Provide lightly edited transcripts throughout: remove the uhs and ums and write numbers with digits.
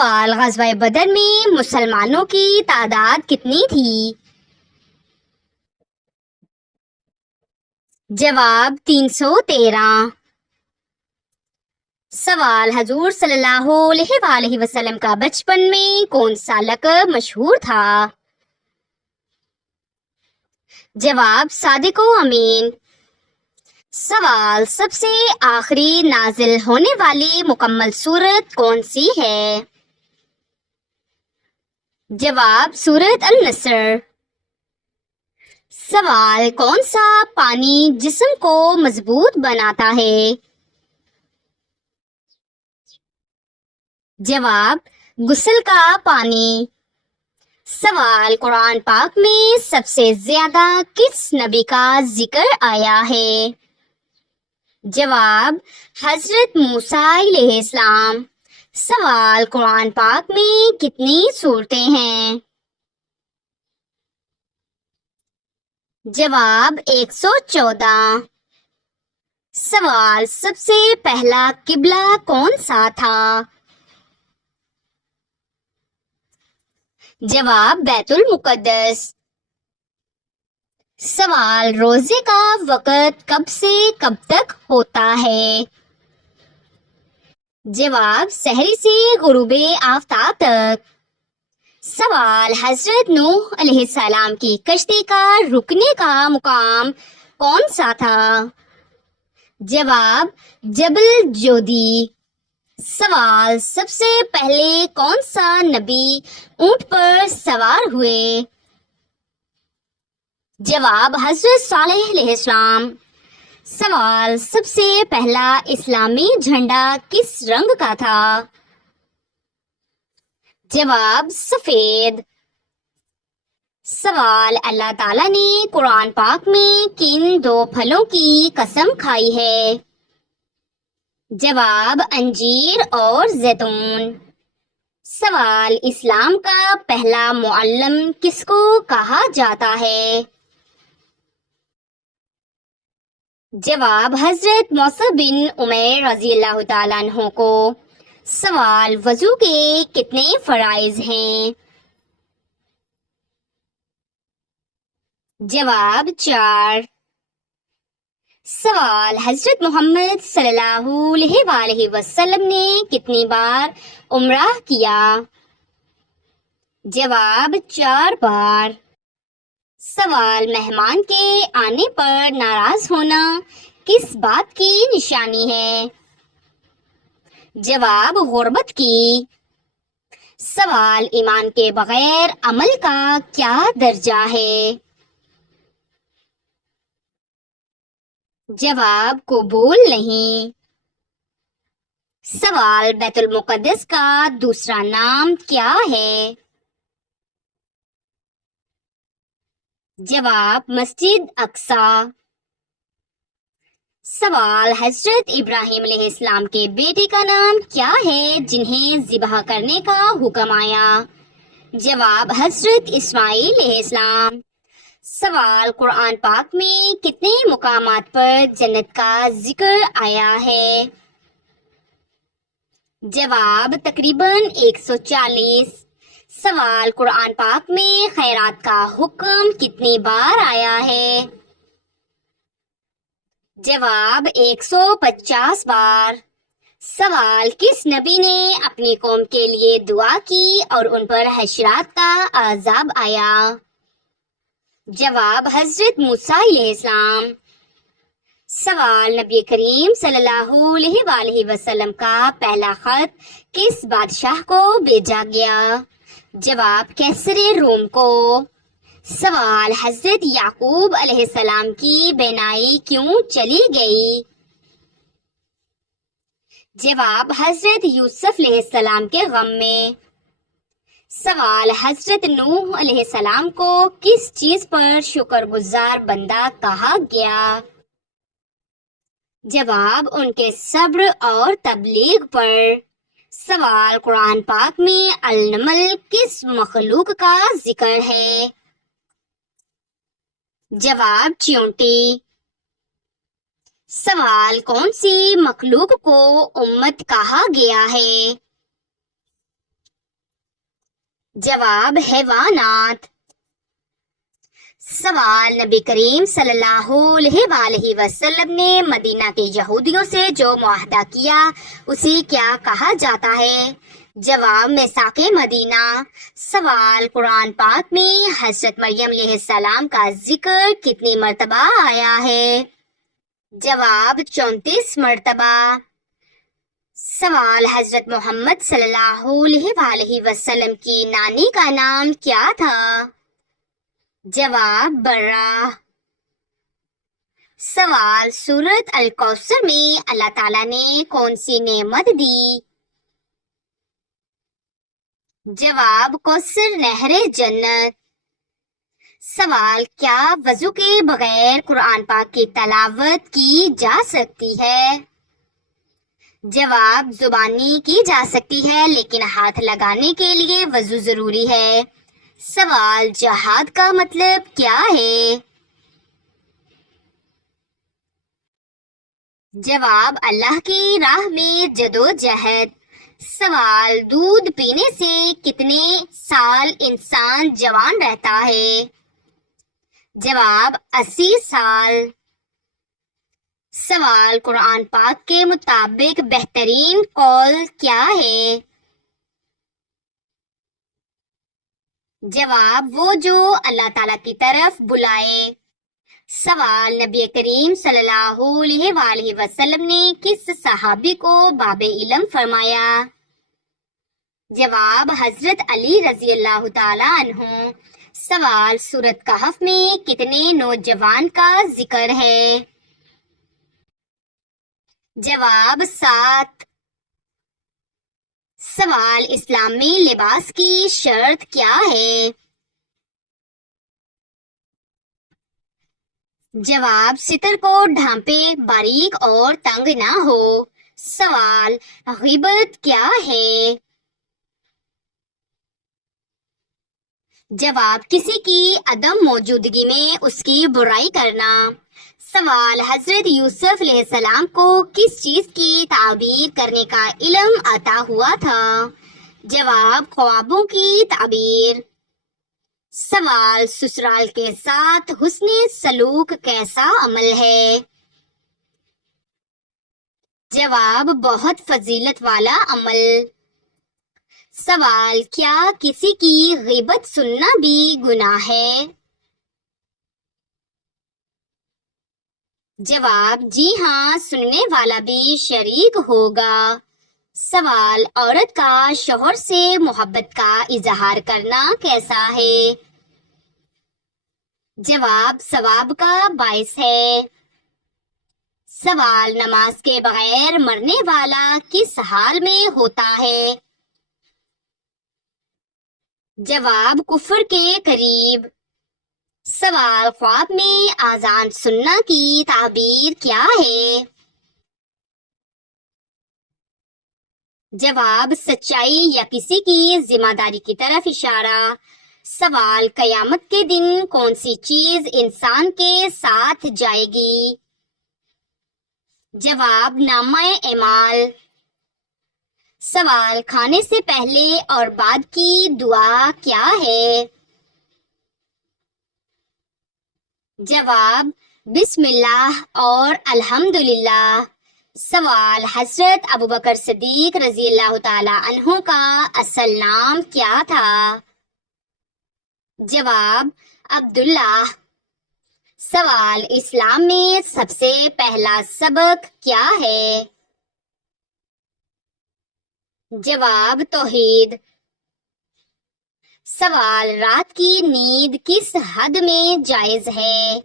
سوال: غزوہ بدر میں مسلمانوں کی تعداد کتنی تھی؟ جواب: 313۔ سوال: حضور صلی اللہ علیہ وآلہ وسلم کا بچپن میں کون سا لقب مشہور تھا؟ جواب: صادق و امین۔ سوال: سب سے آخری نازل ہونے والی مکمل سورت کون سی ہے؟ جواب: سورت النصر۔ سوال: کون سا پانی جسم کو مضبوط بناتا ہے؟ جواب: غسل کا پانی۔ سوال: قرآن پاک میں سب سے زیادہ کس نبی کا ذکر آیا ہے؟ جواب: حضرت موسیٰ علیہ السلام۔ سوال: قرآن پاک میں کتنی سورتیں ہیں؟ جواب: 114۔ سوال: سب سے پہلا قبلہ کون سا تھا؟ جواب: بیت المقدس۔ سوال: روزے کا وقت کب سے کب تک ہوتا ہے؟ جواب: سحری سے غروب آفتاب تک۔ سوال: حضرت نوح علیہ السلام کی کشتی کا رکنے کا مقام کون سا تھا؟ جواب: جبل جودی۔ سوال: سب سے پہلے کون سا نبی اونٹ پر سوار ہوئے؟ جواب: حضرت صالح علیہ السلام۔ سوال: سب سے پہلا اسلامی جھنڈا کس رنگ کا تھا؟ جواب: سفید۔ سوال: اللہ تعالیٰ نے قرآن پاک میں کن دو پھلوں کی قسم کھائی ہے؟ جواب: انجیر اور زیتون۔ سوال: اسلام کا پہلا معلم کس کو کہا جاتا ہے؟ جواب: حضرت مصعب بن عمیر رضی اللہ تعالیٰ عنہ کو۔ سوال: وضو کے کتنے فرائض ہیں؟ جواب: 4۔ سوال: حضرت محمد صلی اللہ علیہ وآلہ وسلم نے کتنی بار عمرہ کیا؟ جواب: 4 بار۔ سوال: مہمان کے آنے پر ناراض ہونا کس بات کی نشانی ہے؟ جواب: غربت کی۔ سوال: ایمان کے بغیر عمل کا کیا درجہ ہے؟ جواب: قبول نہیں۔ سوال: بیت المقدس کا دوسرا نام کیا ہے؟ جواب: مسجد اقصی۔ سوال: حضرت ابراہیم علیہ السلام کے بیٹے کا نام کیا ہے جنہیں ذبح کرنے کا حکم آیا؟ جواب: حضرت اسماعیل علیہ السلام۔ سوال: قرآن پاک میں کتنے مقامات پر جنت کا ذکر آیا ہے؟ جواب: تقریباً 140۔ سوال: قرآن پاک میں خیرات کا حکم کتنی بار آیا ہے؟ جواب: 150 بار۔ سوال: کس نبی نے اپنی قوم کے لیے دعا کی اور ان پر حشرات کا عذاب آیا؟ جواب: حضرت موسیٰ علیہ السلام۔ سوال: نبی کریم صلی اللہ علیہ وآلہ وسلم کا پہلا خط کس بادشاہ کو بھیجا گیا؟ جواب: کیسر روم کو۔ سوال: حضرت یعقوب علیہ السلام کی بینائی کیوں چلی گئی؟ جواب: حضرت یوسف علیہ السلام کے غم میں۔ سوال: حضرت نوح علیہ السلام کو کس چیز پر شکر گزار بندہ کہا گیا؟ جواب: ان کے صبر اور تبلیغ پر۔ سوال: قرآن پاک میں النمل کس مخلوق کا ذکر ہے؟ جواب: چیونٹی۔ سوال: کون سی مخلوق کو امت کہا گیا ہے؟ جواب حیوانات۔ سوال نبی کریم صلی اللہ علیہ وآلہ وسلم نے مدینہ کے یہودیوں سے جو معاہدہ کیا اسے کیا کہا جاتا ہے؟ جواب میثاق مدینہ۔ سوال قرآن پاک میں حضرت مریم علیہ السلام کا ذکر کتنی مرتبہ آیا ہے؟ جواب 34 مرتبہ۔ سوال حضرت محمد صلی اللہ علیہ وآلہ وسلم کی نانی کا نام کیا تھا؟ جواب برہ۔ سوال سورۃ الکوثر میں اللہ تعالیٰ نے کون سی نعمت دی؟ جواب کوثر نہر جنت۔ سوال کیا وضو کے بغیر قرآن پاک کی تلاوت کی جا سکتی ہے؟ جواب زبانی کی جا سکتی ہے لیکن ہاتھ لگانے کے لیے وضو ضروری ہے۔ سوال جہاد کا مطلب کیا ہے؟ جواب اللہ کی راہ میں جدوجہد۔ سوال دودھ پینے سے کتنے سال انسان جوان رہتا ہے؟ جواب 80 سال۔ سوال قرآن پاک کے مطابق بہترین قول کیا ہے؟ جواب وہ جو اللہ تعالیٰ کی طرف بلائے۔ سوال نبی کریم صلی اللہ علیہ وآلہ وسلم نے کس صحابی کو باب علم فرمایا؟ جواب حضرت علی رضی اللہ تعالی عنہ۔ سوال سورۃ کہف میں کتنے نوجوان کا ذکر ہے؟ جواب 7۔ سوال اسلام میں لباس کی شرط کیا ہے؟ جواب ستر کو ڈھانپے، باریک اور تنگ نہ ہو۔ سوال غیبت کیا ہے؟ جواب کسی کی عدم موجودگی میں اس کی برائی کرنا۔ سوال حضرت یوسف علیہ السلام کو کس چیز کی تعبیر کرنے کا علم عطا ہوا تھا؟ جواب خوابوں کی تعبیر۔ سوال سسرال کے ساتھ حسن سلوک کیسا عمل ہے؟ جواب بہت فضیلت والا عمل۔ سوال کیا کسی کی غیبت سننا بھی گناہ ہے؟ جواب جی ہاں، سننے والا بھی شریک ہوگا۔ سوال عورت کا شوہر سے محبت کا اظہار کرنا کیسا ہے؟ جواب ثواب کا باعث ہے۔ سوال نماز کے بغیر مرنے والا کس حال میں ہوتا ہے؟ جواب کفر کے قریب۔ سوال خواب میں آذان سننا کی تعبیر کیا ہے؟ جواب سچائی یا کسی کی ذمہ داری کی طرف اشارہ۔ سوال قیامت کے دن کون سی چیز انسان کے ساتھ جائے گی؟ جواب نامہ اعمال۔ سوال کھانے سے پہلے اور بعد کی دعا کیا ہے؟ جواب بسم اللہ اور الحمدللہ۔ سوال حضرت ابوبکر صدیق رضی اللہ تعالی عنہ کا اصل نام کیا تھا؟ جواب عبداللہ۔ سوال اسلام میں سب سے پہلا سبق کیا ہے؟ جواب توحید۔ سوال رات کی نیند کس حد میں جائز ہے؟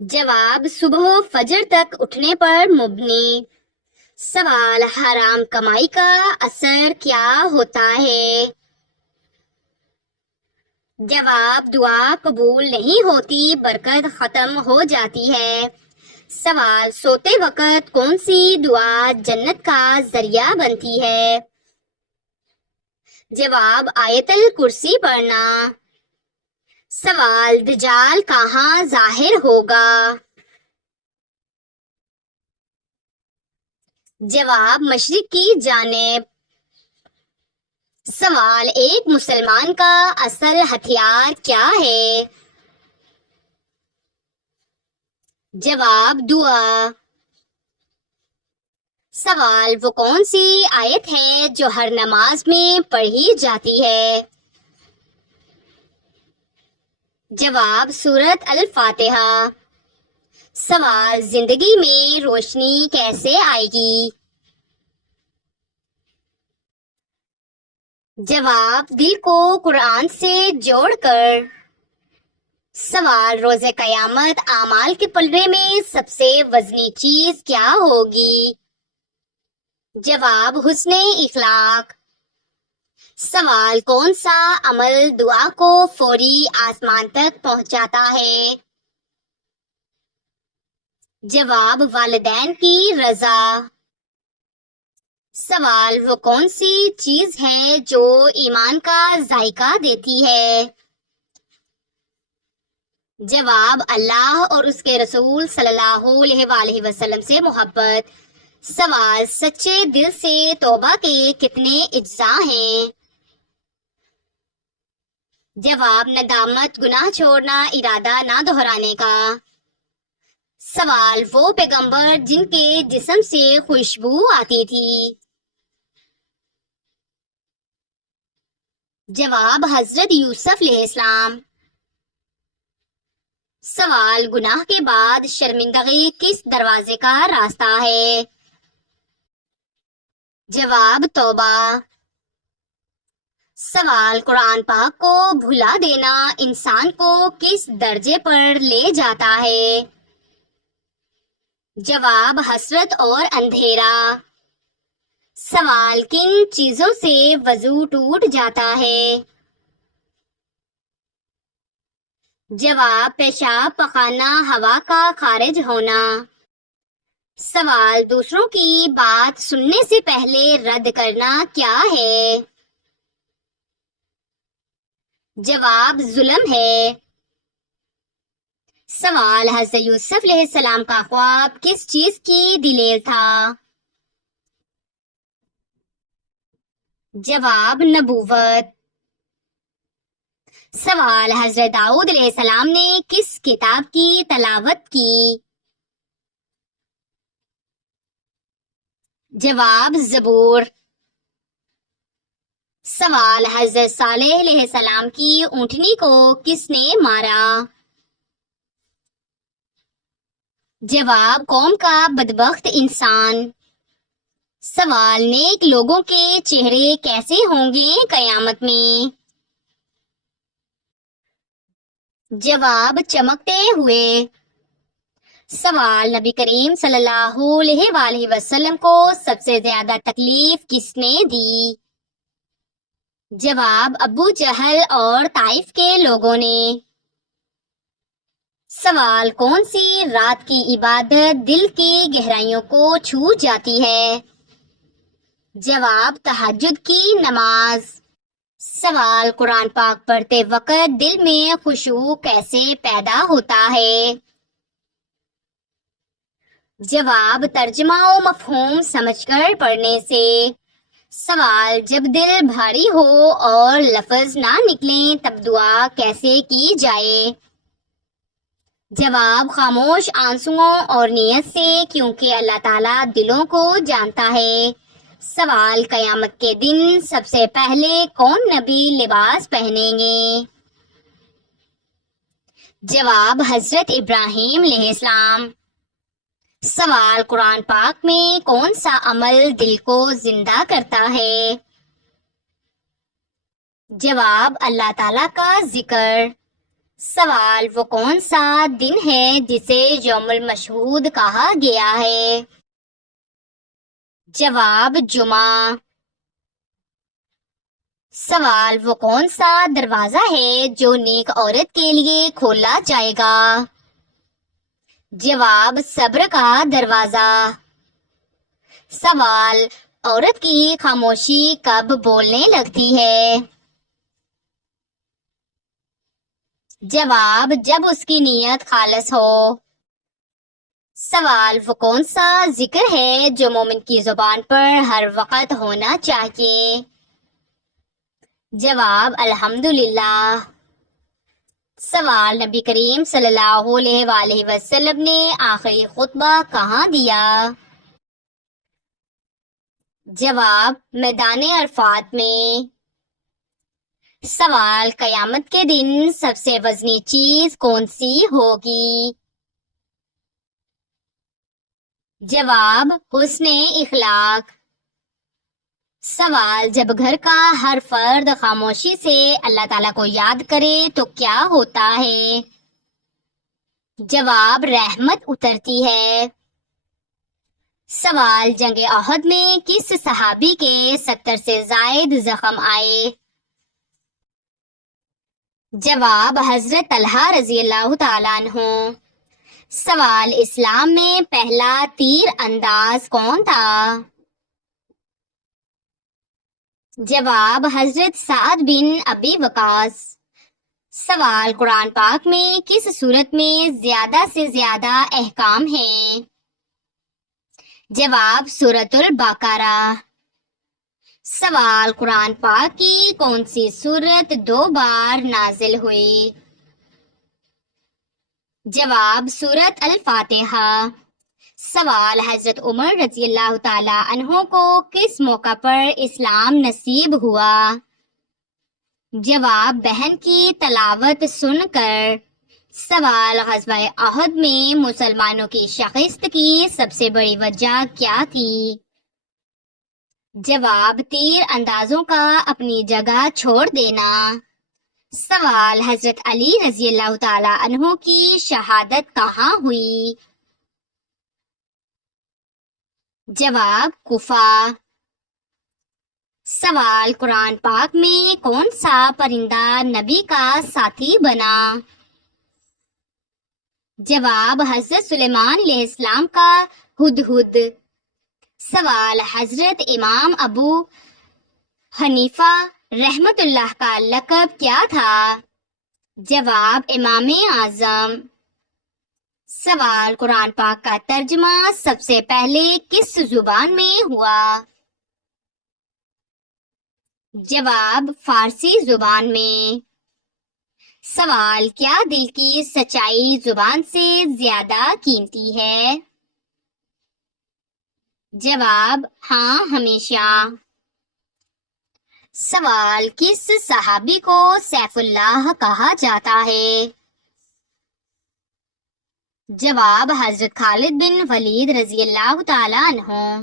جواب صبح فجر تک اٹھنے پر مبنی۔ سوال حرام کمائی کا اثر کیا ہوتا ہے؟ جواب دعا قبول نہیں ہوتی، برکت ختم ہو جاتی ہے۔ سوال سوتے وقت کون سی دعا جنت کا ذریعہ بنتی ہے؟ جواب آیت الکرسی پڑھنا۔ سوال دجال کہاں ظاہر ہوگا؟ جواب مشرق کی جانب. سوال ایک مسلمان کا اصل ہتھیار کیا ہے؟ جواب دعا. سوال وہ کون سی آیت ہے جو ہر نماز میں پڑھی جاتی ہے؟ جواب سورۃ الفاتحہ. سوال زندگی میں روشنی کیسے آئے گی؟ جواب دل کو قرآن سے جوڑ کر. سوال روز قیامت اعمال کے پلڑے میں سب سے وزنی چیز کیا ہوگی؟ جواب حسن اخلاق. سوال کون سا عمل دعا کو فوری آسمان تک پہنچاتا ہے؟ جواب والدین کی رضا. سوال وہ کون سی چیز ہے جو ایمان کا ذائقہ دیتی ہے؟ جواب اللہ اور اس کے رسول صلی اللہ علیہ وآلہ وسلم سے محبت. سوال سچے دل سے توبہ کے کتنے اجزاء ہیں؟ جواب ندامت، گناہ چھوڑنا، ارادہ نہ دہرانے کا. سوال وہ پیغمبر جن کے جسم سے خوشبو آتی تھی؟ جواب حضرت یوسف علیہ السلام. سوال گناہ کے بعد شرمندگی کس دروازے کا راستہ ہے؟ جواب توبہ. سوال قرآن پاک کو بھلا دینا انسان کو کس درجے پر لے جاتا ہے؟ جواب حسرت اور اندھیرا. سوال کن چیزوں سے وضو ٹوٹ جاتا ہے؟ جواب پیشاب، پخانہ، ہوا کا خارج ہونا. سوال دوسروں کی بات سننے سے پہلے رد کرنا کیا ہے؟ جواب ظلم ہے. سوال حضرت یوسف علیہ السلام کا خواب کس چیز کی دلیل تھا؟ جواب نبوت. سوال حضرت داؤد علیہ السلام نے کس کتاب کی تلاوت کی؟ جواب زبور. سوال حضرت صالح علیہ السلام کی اونٹنی کو کس نے مارا؟ جواب قوم کا بدبخت انسان. سوال نیک لوگوں کے چہرے کیسے ہوں گے قیامت میں؟ جواب چمکتے ہوئے. سوال نبی کریم صلی اللہ علیہ وآلہ وسلم کو سب سے زیادہ تکلیف کس نے دی؟ جواب ابو جہل اور طائف کے لوگوں نے. سوال کون سی رات کی عبادت دل کی گہرائیوں کو چھو جاتی ہے؟ جواب تہجد کی نماز. سوال قرآن پاک پڑھتے وقت دل میں خشوع کیسے پیدا ہوتا ہے؟ جواب ترجمہ و مفہوم سمجھ کر پڑھنے سے. سوال جب دل بھاری ہو اور لفظ نہ نکلیں تب دعا کیسے کی جائے؟ جواب خاموش آنسوؤں اور نیت سے، کیونکہ اللہ تعالیٰ دلوں کو جانتا ہے. سوال قیامت کے دن سب سے پہلے کون نبی لباس پہنیں گے؟ جواب حضرت ابراہیم علیہ السلام. سوال قرآن پاک میں کون سا عمل دل کو زندہ کرتا ہے؟ جواب اللہ تعالیٰ کا ذکر. سوال وہ کون سا دن ہے جسے یوم المشہود کہا گیا ہے؟ جواب جمعہ. سوال وہ کون سا دروازہ ہے جو نیک عورت کے لیے کھولا جائے گا؟ جواب صبر کا دروازہ. سوال عورت کی خاموشی کب بولنے لگتی ہے؟ جواب جب اس کی نیت خالص ہو. سوال: وہ کون سا ذکر ہے جو مومن کی زبان پر ہر وقت ہونا چاہیے؟ جواب: الحمدللہ۔ سوال: نبی کریم صلی اللہ علیہ وآلہ وسلم نے آخری خطبہ کہاں دیا؟ جواب: میدان عرفات میں۔ سوال: قیامت کے دن سب سے وزنی چیز کون سی ہوگی؟ جواب: حسن اخلاق۔ سوال: جب گھر کا ہر فرد خاموشی سے اللہ تعالیٰ کو یاد کرے تو کیا ہوتا ہے؟ جواب: رحمت اترتی ہے۔ سوال: جنگ احد میں کس صحابی کے 70 سے زائد زخم آئے؟ جواب: حضرت طلحہ رضی اللہ تعالیٰ عنہ۔ سوال: اسلام میں پہلا تیر انداز کون تھا؟ جواب: حضرت سعد بن ابی وقاص۔ سوال: قرآن پاک میں کس سورت میں زیادہ سے زیادہ احکام ہیں؟ جواب: سورۃ البقرہ۔ سوال: قرآن پاک کی کون سی سورت 2 بار نازل ہوئی؟ جواب: سورۃ الفاتحہ۔ سوال: حضرت عمر رضی اللہ تعالی عنہ کو کس موقع پر اسلام نصیب ہوا؟ جواب: بہن کی تلاوت سن کر۔ سوال: غزوہ احد میں مسلمانوں کی شکست کی سب سے بڑی وجہ کیا تھی؟ جواب: تیر اندازوں کا اپنی جگہ چھوڑ دینا۔ سوال: حضرت علی رضی اللہ تعالی عنہ کی شہادت کہاں ہوئی؟ جواب: کوفہ۔ سوال: قرآن پاک میں کون سا پرندہ نبی کا ساتھی بنا؟ جواب: حضرت سلیمان علیہ السلام کا ہدہد۔ سوال: حضرت امام ابو حنیفہ رحمت اللہ کا لقب کیا تھا؟ جواب: امام اعظم۔ سوال: قرآن پاک کا ترجمہ سب سے پہلے کس زبان میں ہوا؟ جواب: فارسی زبان میں۔ سوال: کیا دل کی سچائی زبان سے زیادہ قیمتی ہے؟ جواب: ہاں، ہمیشہ۔ سوال: کس صحابی کو سیف اللہ کہا جاتا ہے؟ جواب: حضرت خالد بن ولید رضی اللہ تعالی عنہ۔